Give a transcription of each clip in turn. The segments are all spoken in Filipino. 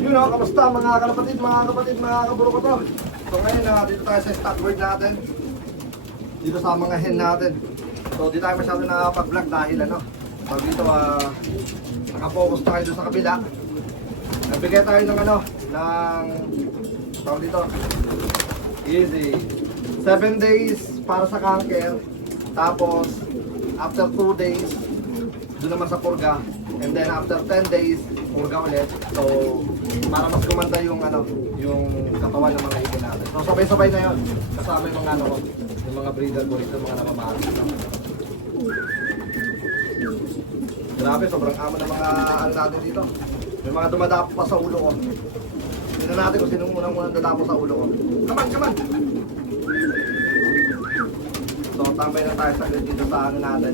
Yun o, kamusta mga kalapatid, mga kapatid, mga kaburo ko to. So ngayon, ah, dito tayo sa stock bird natin. Dito sa mga hen natin. So di tayo masyado nakapag-vlog dahil ano. Pag dito, ah, nakafocus tayo dito sa kabila. Nagbigay tayo ng ano, ng, tawag dito, easy. 7 days para sa cancer. Tapos, after 2 days, doon naman sa purga. And then after 10 days, purga ulit. So, para mas kumanda yung ano, yung katawan ng mga ibon natin. So, sabay-sabay na yun. Kasama yung mga ano, yung mga breeder ko rito, mga namamaras. No? Grabe, sobrang amo ng mga ano dito. May mga dumadapo pa sa ulo ko. Tingnan natin kung sinong unang-unang dadapo sa ulo ko. Come on! So, tambay na tayo saglit dito sa ano natin.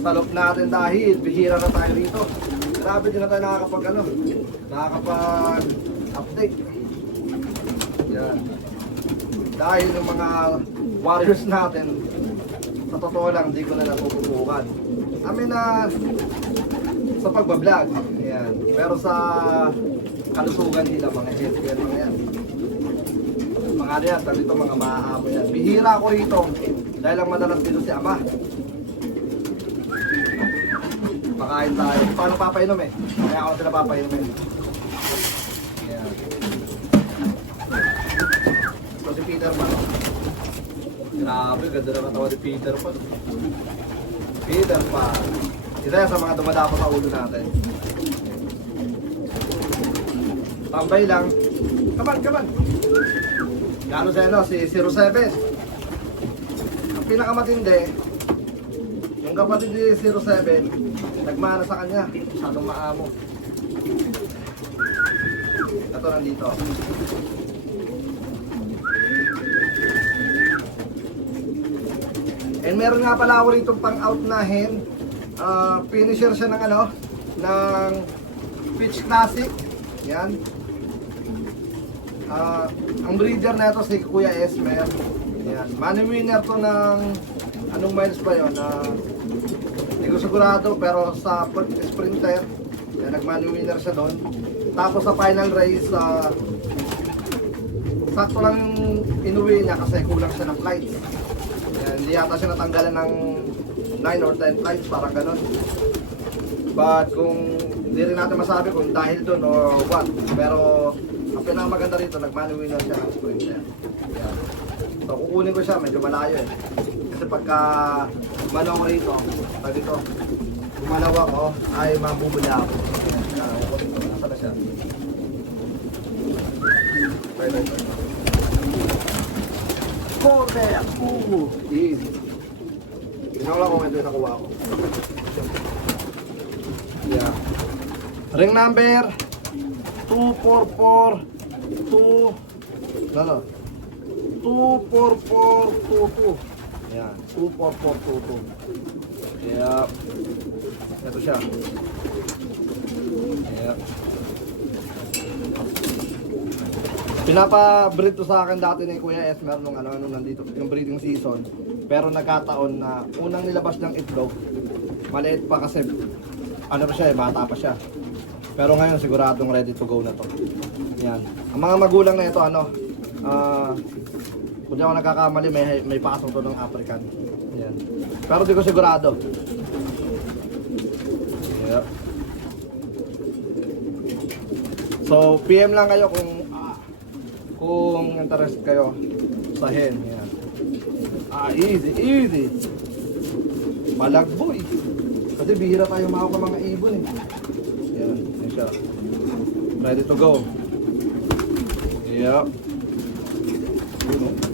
Sa loob natin dahil bihira na tayo rito. Grabe din na tayo nakakapag ano, nakakapag update. Yan. Dahil yung mga warriors natin, sa totoo lang, hindi ko na natututukan. Amin na sa pagbablog. Yan. Pero sa kalusugan nila, mga health yan, mga yan. Mga ano yan, dito mga maaamo yan. Bihira ko rito dahil ang madalas dito si Ama. Pakain tayo. Paano papainom eh? Kaya ako sila papainom eh. Yan. So si Peter Pan. Grabe, ganda na katawa ni Peter Pan. Peter Pan. Isa sa mga dumadapo sa ulo natin. Tambay lang. Come on. Gano sa ano, si 07. Ang pinakamatindi, yung kapatid ni 07, nagmana sa kanya, masyadong maamo. Ito nandito. And meron nga pala ako rito pang out na hen. Ah, finisher siya ng ano, ng Pitch Classic. Yan. Ah, ang breeder na ito si Kuya Esmer. Yan. Money winner to ng anong miles ba yun? Na hindi ko sigurado pero sa pr- sprinter, yan, nag-money winner siya doon. Tapos sa final race, ah, sakto lang inuwi niya kasi kulang siya ng flights. Hindi yata siya natanggalan ng 9 or 10 flights, parang ganun. But kung hindi rin natin masabi kung dahil doon or what. Pero ang pinakamaganda rito, nag-money winner siya ng sprinter. Yan. So kukunin ko siya, medyo malayo eh. Kasi pagka umalaw ko rito, pag ito, umalaw ako, ay mabubula ako. Ko. Nasa na siya? Right, right, right. Corner! Ooh! Easy. Tingnan ko lang ito yung nakuha ko. Yeah. Ring number 244 2 Lalo 24422 Yan 24422 Yeah Ito siya Yeah Pinapa-breed to sa akin dati ni Kuya Esmer nung ano nung nandito yung breeding season. Pero nagkataon na unang nilabas ng itlog, maliit pa kasi ano pa siya eh, bata pa siya. Pero ngayon siguradong ready to go na to. Yan. Ang mga magulang na ito ano, ah kung di ako nagkakamali may may pasok to ng African. Yan. Pero di ko sigurado. Yep. So, PM lang kayo kung ah, kung interest kayo sa hen. Yan. Ah, easy, easy. Malagboy. Kasi bihira tayo makaw ng mga ibon eh. Yan, yan siya. Ready to go. Yep. Yun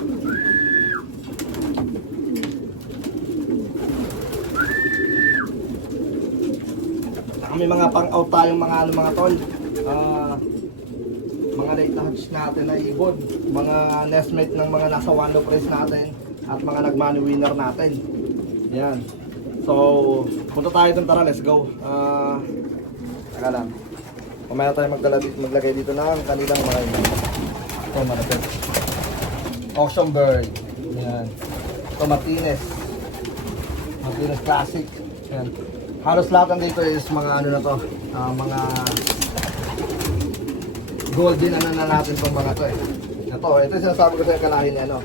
May mga pang-out tayong mga ano mga tol. Ah, mga late hatch natin na ibon, mga nestmate ng mga nasa one low price natin at mga nag-money winner natin. Yan. So, punta tayo dun tara, let's go. Ah, teka lang. Mamaya tayo magdala dito, maglagay dito ng kanilang mga ibon. Ito, malapit. Auction bird. Yan. Ito, Martinez. Martinez Classic. Yan. Halos lahat nandito is mga ano na to, ah, mga golden ano na natin itong mga to eh. Ito, ito yung sinasabi ko sa yung kalahin niya, ano.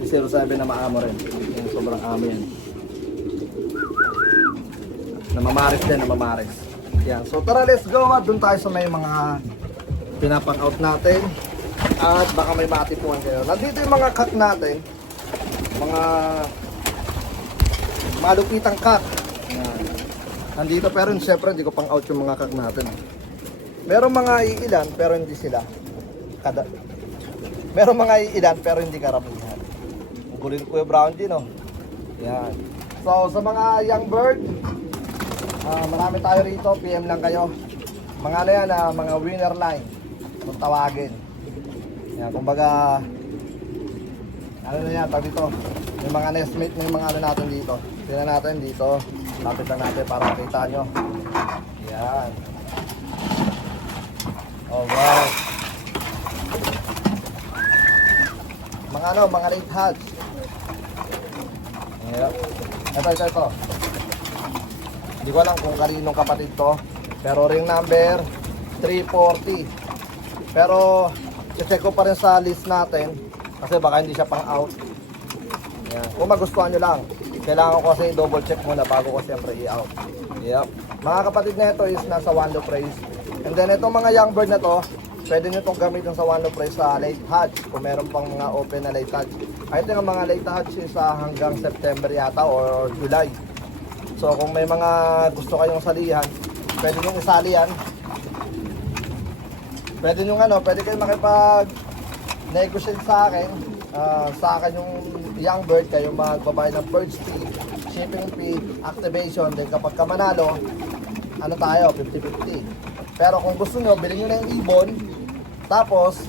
07 na maamo rin. Yan, sobrang amo yan. Namamaris din, namamaris. Yan. So tara, let's go. At doon tayo sa may mga pinapak-out natin. At baka may matipuan kayo. Nandito yung mga cut natin. Mga malupitang cut. Nandito pero siyempre hindi ko pang out yung mga cut natin. Meron mga iilan pero hindi sila. Kada. Meron mga iilan pero hindi karamihan. Ang ko yung brown din oh. Yan. So sa mga young bird, ah, marami tayo rito, PM lang kayo. Mga ano yan, ah, mga winner line. Kung tawagin. Yan, kumbaga, ano na yan, tawag dito. Yung mga nestmate ng mga ano natin dito. Tingnan natin dito. Lapit lang natin para makita nyo. Yan. Alright. Mga ano, mga late hatch. Ayan. Ito, ito, ito. Hindi ko alam kung kaninong kapatid to. Pero ring number 340. Pero check ko pa rin sa list natin kasi baka hindi siya pang out. Yan. Kung magustuhan nyo lang, kailangan ko kasi double check muna bago ko siyempre i-out. Yep. Mga kapatid na ito is nasa one loop race. And then itong mga young bird na to, pwede nyo itong gamitin sa one loop race sa late hatch kung meron pang mga open na late hatch. I think ang mga late hatch is ah, hanggang September yata or July. So kung may mga gusto kayong salihan, pwede nyo isali yan. Pwede nyo ano, pwede kayong makipag negotiate sa akin. Ah, sa akin yung young bird, kayo magbabayad ng bird fee, shipping fee, activation. Then kapag ka manalo, ano tayo, 50-50. Pero kung gusto nyo, bilhin nyo na yung ibon. Tapos,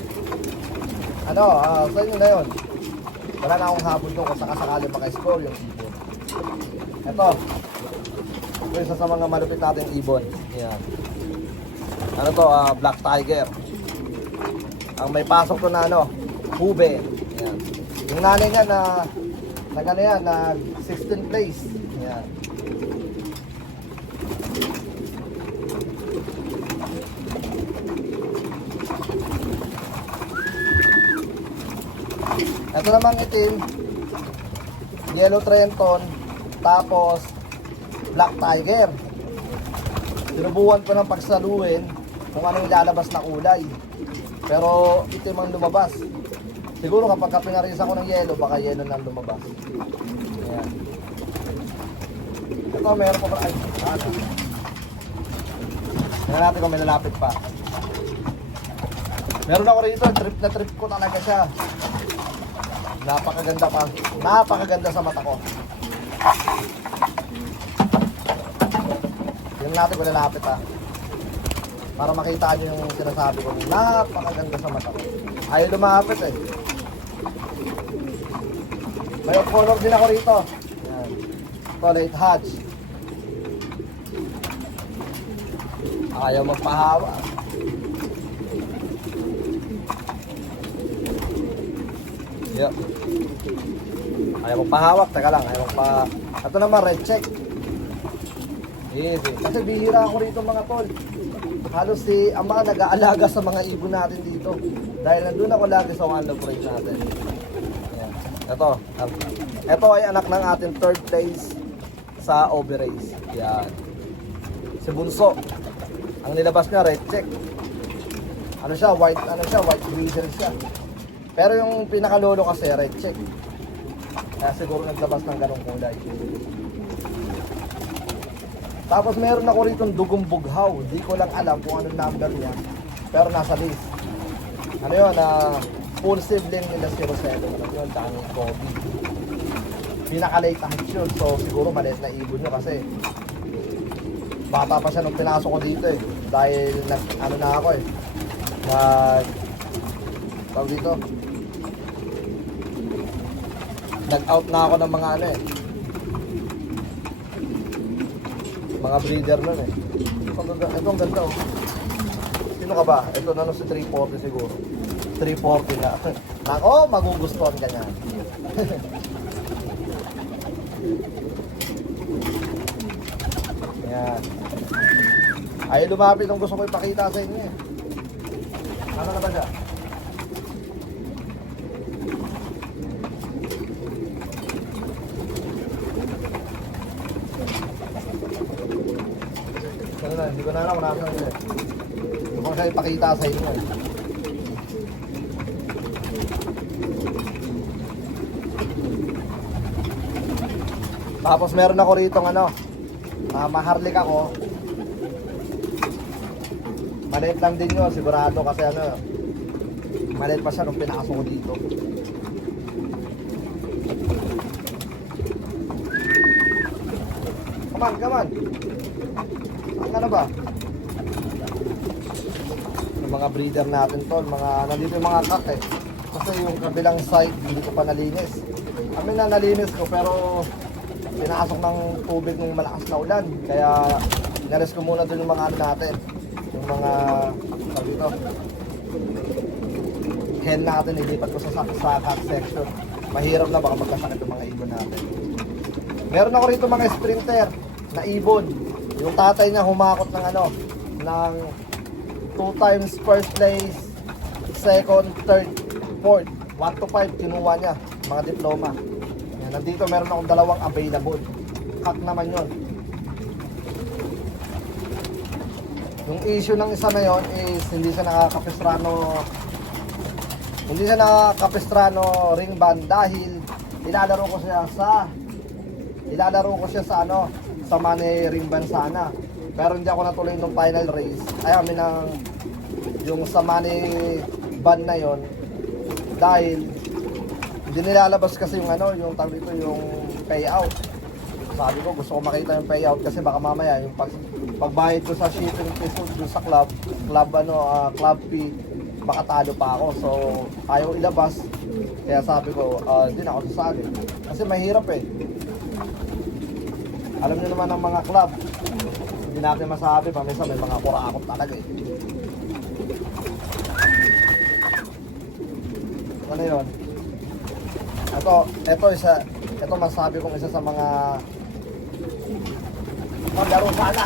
ano, ah, sa inyo na yun. Wala na akong habol doon kung sakasakali maka-score yung ibon. Ito. Ito isa sa mga malupit nating ibon. Yan. Ano to, ah, Black Tiger. Ang may pasok to na ano, hube. Yan. Yung nanay niya na, nag ano yan, na 16 place. Yan. Ito namang itim, yellow Trenton, tapos black tiger. Sinubukan ko ng pagsaluin kung ano yung lalabas na kulay. Pero itim ang lumabas. Siguro kapag ka pinarisa ko ng yellow, baka yellow na lumabas. Ayan. Ito, meron pa? Ay, ano? Tingnan natin kung may lalapit pa. Meron ako rito, trip na trip ko talaga siya. Napakaganda pa. Napakaganda sa mata ko. Tingnan natin kung lalapit ha. Para makita nyo yung sinasabi ko. Napakaganda sa mata. Ayaw lumapit eh. May color din ako rito. Yan. Ito, late hatch. Ayaw magpahawa. Yep. Ayaw magpahawak. Teka lang, ayaw magpa... Ito naman, red check. Easy. Kasi bihira ako rito mga tol. Halos si ang mga nag-aalaga sa mga ibon natin dito. Dahil nandun ako lagi sa one love race natin. Yan. Ito. Ito ay anak ng ating third place sa OB race. Yan. Si Bunso. Ang nilabas niya, red check. Ano siya, white, ano siya, white grizzle siya. Pero yung pinakalolo kasi, red check. Kaya siguro naglabas ng ganong kulay. Tapos meron ako rito dugong bughaw. Hindi ko lang alam kung anong number niya. Pero nasa list. Ano yun, na full sibling nila si Roselo. Ano yun, dami Kobe. Pinaka-late hatch yun. So siguro maliit na ibon niya kasi bata pa siya nung pinasok ko dito eh. Dahil nag, ano na ako eh. Nag, tawag dito. Nag-out na ako ng mga ano eh. Mga breeder nun eh. Ito ito ang ganda oh. Sino ka ba? Ito na no si 340 siguro. 340 na. Nako, magugustuhan ka niyan. Yan. Ay lumapit ang gusto ko ipakita sa inyo eh. Ano na ba siya? Ano na, hindi ko na yun eh. Hindi ko siya ipakita sa inyo eh. Tapos meron ako rito ano, uh, maharlik ako. Maliit lang din yun, sigurado kasi ano, maliit pa siya nung pinakasok ko dito. Come on, come on. Ano ba? Yung mga breeder natin to, mga, nandito yung mga kak eh. Kasi yung kabilang side, hindi ko pa nalinis. Kami na nalinis ko, pero pinasok ng tubig ng malakas na ulan. Kaya nares ko muna doon yung mga ano natin. Yung mga, sabi dito, hen natin, ilipat ko sa, sa, sa cat section. Mahirap na, baka magkasakit yung mga ibon natin. Meron ako rito mga sprinter na ibon. Yung tatay niya humakot ng ano, ng two times first place, second, third, fourth. 1 to 5 kinuha niya, mga diploma. Yan, nandito meron akong dalawang available. Kak naman yon. Yung issue ng isa na yon is hindi siya nakakapistrano hindi siya nakakapistrano ring band dahil ilalaro ko siya sa ilalaro ko siya sa ano sa money ring band sana. Pero hindi ako natuloy nung final race. Ay amin ng yung sa money band na yon dahil hindi nilalabas kasi yung ano yung tag dito yung payout. Sabi ko gusto ko makita yung payout kasi baka mamaya yung pag pagbayad ko sa shipping fees dun sa club club ano ah, club fee baka talo pa ako. So ayaw ilabas. Kaya sabi ko ah, hindi na ako sasali kasi mahirap eh alam niyo naman ang mga club. Hindi natin masabi pa minsan may mga kurakot talaga eh. Ano yun? Ito ito isa ito masabi kong isa sa mga maglaro sana.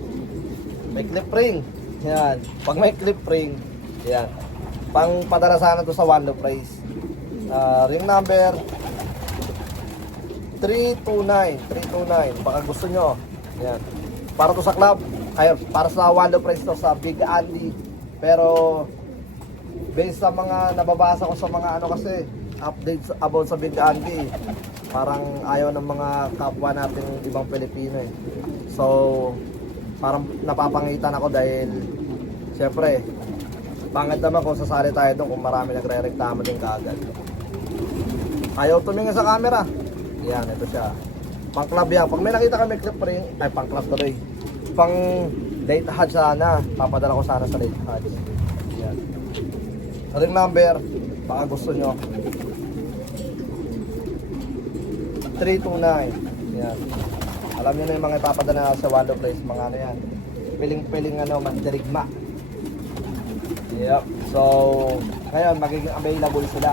May clip ring. Yan. Pag may clip ring yan. Pang padala sana to sa one price Ah, ring number 329 329 baka gusto nyo. Yan para to sa club. Ay para sa low price to sa Big Andy. Pero based sa mga nababasa ko sa mga ano kasi updates about sa Big Andy parang ayaw ng mga kapwa natin ibang Pilipino eh. So parang napapangitan ako dahil syempre pangit naman kung sasali tayo doon kung marami nagre-reklamo din kaagad. Ayaw tumingin sa camera yan ito siya. Pang club yan. Pag may nakita kami clip ring ay pang club tuloy pang date hatch sana papadala ko sana sa date hatch yan. Ring number baka gusto nyo. 329 yan. Alam nyo na yung mga ipapadala sa Wando Place mga ano yan. Piling-piling ano mandirigma. Yep so ngayon magiging available sila.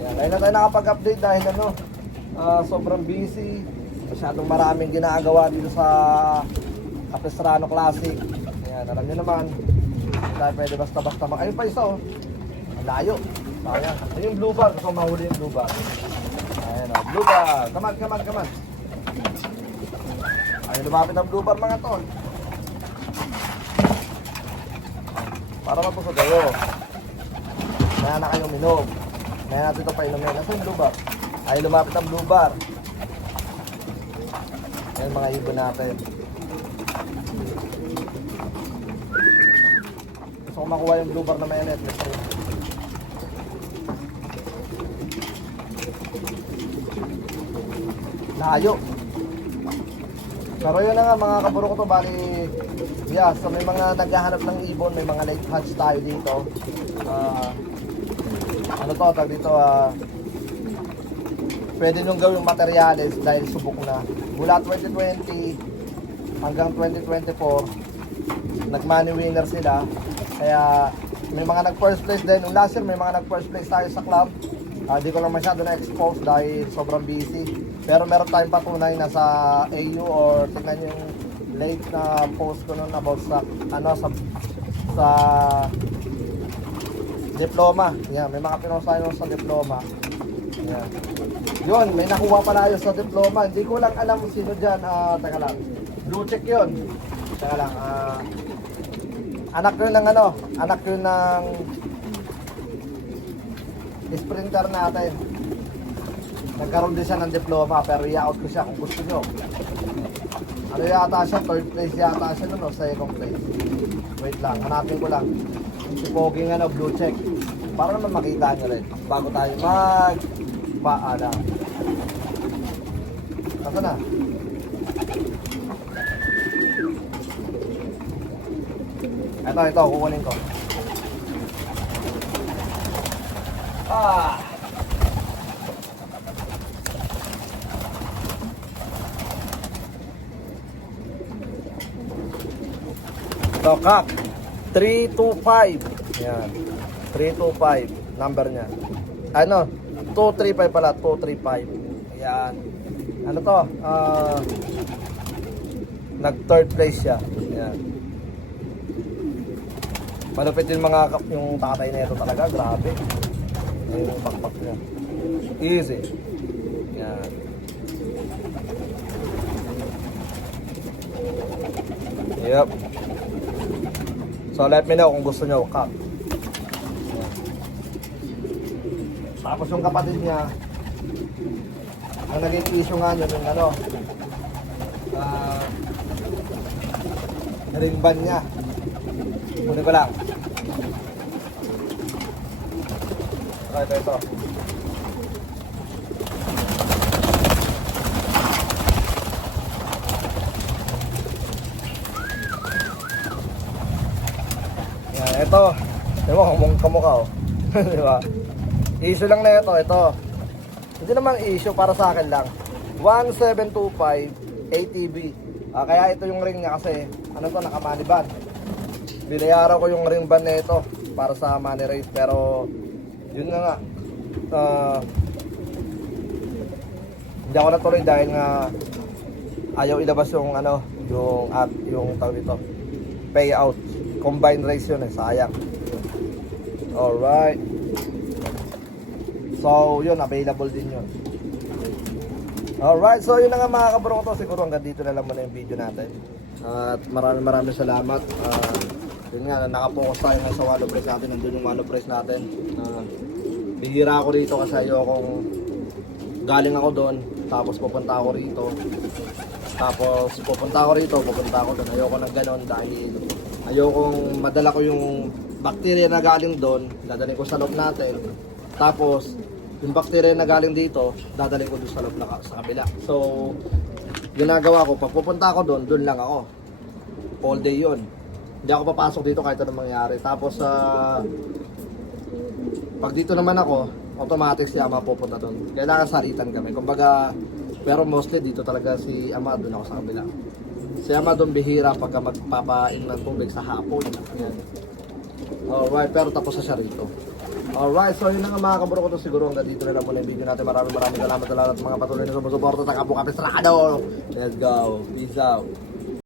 Yan. Ngayon na tayo nakapag-update dahil ano ah, sobrang busy masyadong maraming ginagawa dito sa Capistrano Classic yan alam nyo naman tayo pwede basta-basta mag ayun pa isa oh ang layo sayang ayun yung blue bar gusto mahuli yung blue bar Ayan o, blue bar. Come on, come on, come on. Ayun, lumapit ang blue bar mga tol. Para mapusog kayo. Kaya na kayong minom. Kaya natin ito painumin. Nasaan yung blue bar? Ay, lumapit ang blue bar. Ayan mga ibon natin. Gusto ko makuha yung blue bar na mayonet. Layo. Pero yun na nga mga kaburo ko to, bali, yeah, so may mga naghahanap ng ibon, may mga late hatch tayo dito. Ah, ano to, tag dito, ah, pwede nyo gawing materyales dahil subok na. Mula 2020 hanggang 2024, nag-money winner sila. Kaya may mga nag-first place din. Nung last year, may mga nag-first place tayo sa club. Ah, Di ko lang masyado na-expose dahil sobrang busy. Pero meron tayong patunay na sa AU or tingnan yung late na post ko noon about sa ano sa sa diploma. Yan, may mga pinosign sa diploma. Yan. Yun, may nakuha pala yun sa diploma. Hindi ko lang alam kung sino dyan. Ah, teka lang. Blue check yun. Teka lang. ah, anak yun ng ano, anak yun ng sprinter natin. Nagkaroon din siya ng diploma pero i-out ko siya kung gusto nyo. Ano yata siya? Third place yata siya nun o second place. Wait lang, hanapin ko lang. Si Poging ano, blue check. Para naman makita nyo rin. Bago tayo mag paalam. Asa na? Ito, ito, kukunin ko. Ah! Ito, kak. 325. Yan. 325. Number niya. Ano? 235 pala. 235. Yan. Ano to? Ah... nag third place siya. Yan. Malupit yung mga yung tatay na ito talaga. Grabe. Yung pakpak niya. Easy. Yan. Yep. So let me know kung gusto nyo, kap. Yan. Tapos yung kapatid niya, ang naging issue nga nun yung ano, ah, ring ban niya. Kunin ko lang. Ito, ito, ito. Yan, ito. Di ba, kamukha oh. Di ba? Issue lang na ito, ito. Hindi naman issue para sa akin lang. 1725 ATV. Ah, kaya ito yung ring niya kasi ano to naka-money band. Binayaran ko yung ring band na para sa money race pero yun na nga. Ah, hindi ako natuloy dahil nga ayaw ilabas yung ano, yung app, yung tawag dito. Payout. Combined race yun eh, sayang. Alright. So, yun, available din yun. Alright, so yun na nga mga kabro to. Siguro hanggang dito na lang muna yung video natin. At maraming maraming salamat. Ah, yun nga, nakapokus tayo nga sa Walo Press natin. Nandun yung Walo Press natin. Uh, bihira ako rito kasi ayokong galing ako doon. Tapos pupunta ako rito. Tapos pupunta ako rito, pupunta ako doon. Ayoko ng ganon dahil ayokong madala ko yung bacteria na galing doon. Dadalhin ko sa loob natin. Tapos yung bacteria na galing dito, dadalhin ko doon sa loob na sa kabila. So, ginagawa ko, pag pupunta ako doon, doon lang ako. All day yun. Hindi ako papasok dito kahit anong mangyari. Tapos, sa pag dito naman ako, automatic si Ama pupunta doon. Kailangan salitan kami. Kumbaga, pero mostly dito talaga si Ama, doon ako sa kabila. Si Ama doon bihira pagka magpapain ng tubig sa hapon. Yan. Alright, pero tapos na siya rito. Alright, so yun na nga mga kaburo ko to siguro hanggang dito na lang muna yung video natin. Maraming maraming salamat sa lahat mga patuloy na sumusuporta sa Kapo Kapistrado. Let's go. Peace out.